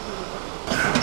フフフ。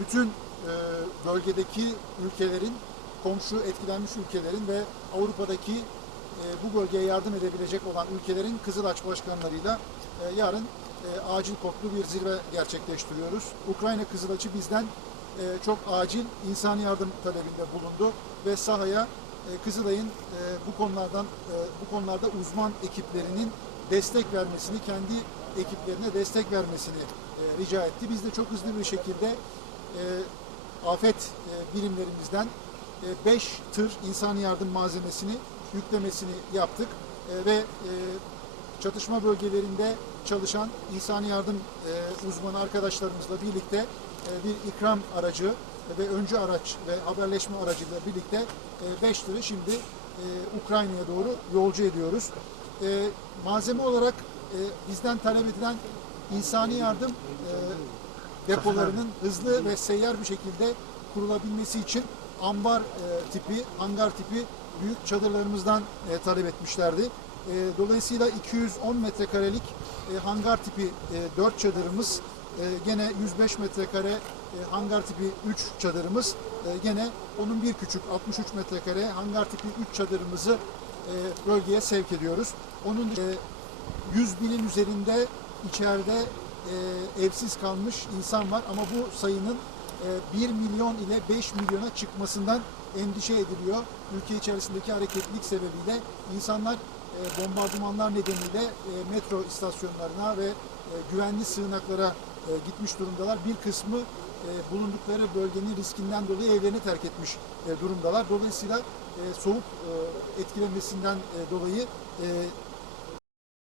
Bütün e, bölgedeki ülkelerin, komşu etkilenmiş ülkelerin ve Avrupa'daki e, bu bölgeye yardım edebilecek olan ülkelerin Kızılaç başkanlarıyla e, yarın acil kodlu bir zirve gerçekleştiriyoruz. Ukrayna Kızılaç'ı bizden çok acil insani yardım talebinde bulundu ve sahaya Kızılay'ın bu konulardan bu konularda uzman ekiplerinin destek vermesini, kendi ekiplerine destek vermesini e, rica etti. Biz de çok hızlı bir şekilde e, afet e, birimlerimizden 5 tır insani yardım malzemesini yüklemesini yaptık E, ve e, çatışma bölgelerinde çalışan insani yardım e, uzmanı arkadaşlarımızla birlikte e, bir ikram aracı ve öncü araç ve haberleşme aracıyla birlikte 5 tırı şimdi e, Ukrayna'ya doğru yolcu ediyoruz. E, malzeme olarak e, bizden talep edilen insani yardım e, depolarının hızlı ve seyyar bir şekilde kurulabilmesi için ambar e, tipi, hangar tipi büyük çadırlarımızdan e, talep etmişlerdi. E, dolayısıyla 210 metrekarelik e, hangar tipi e, 4 çadırımız, e, gene 105 metrekare e, hangar tipi 3 çadırımız, e, gene onun bir küçük 63 metrekare hangar tipi 3 çadırımızı e, bölgeye sevk ediyoruz. Onun e, 100 binin üzerinde içeride e, evsiz kalmış insan var ama bu sayının e, 1 milyon ile 5 milyona çıkmasından endişe ediliyor. Ülke içerisindeki hareketlilik sebebiyle insanlar e, bombardımanlar nedeniyle e, metro istasyonlarına ve güvenli sığınaklara gitmiş durumdalar. Bir kısmı e, bulundukları bölgenin riskinden dolayı evlerini terk etmiş e, durumdalar. Dolayısıyla e, soğuk e, etkilemesinden e, dolayı e,